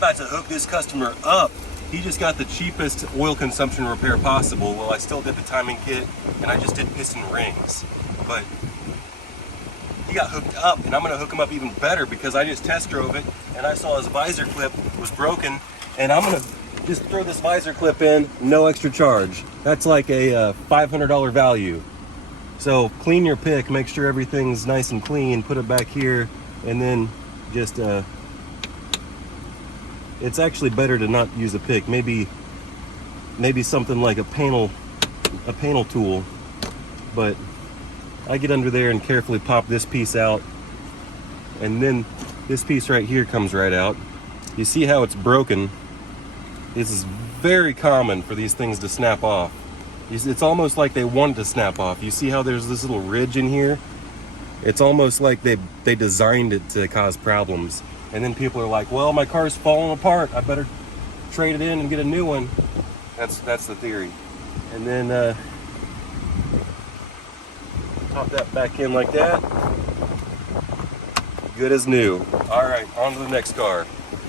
about to hook this customer up. He just got the cheapest oil consumption repair possible. Well, I still did the timing kit, and I just did piston rings. But he got hooked up, and I'm gonna hook him up even better because I just test drove it, and I saw his visor clip was broken, and I'm gonna just throw this visor clip in, no extra charge. That's like a $500 value. So clean your pick, make sure everything's nice and clean, put it back here, and then just, it's actually better to not use a pick. Maybe something like a panel tool, but I get under there and carefully pop this piece out, and then this piece right here comes right out. You see how it's broken? This is very common for these things to snap off. It's almost like they want to snap off. You see how there's this little ridge in here? It's almost like they designed it to cause problems. And then people are like, well, my car's falling apart. I better trade it in and get a new one. That's the theory. And then pop that back in like that. Good as new. All right, on to the next car.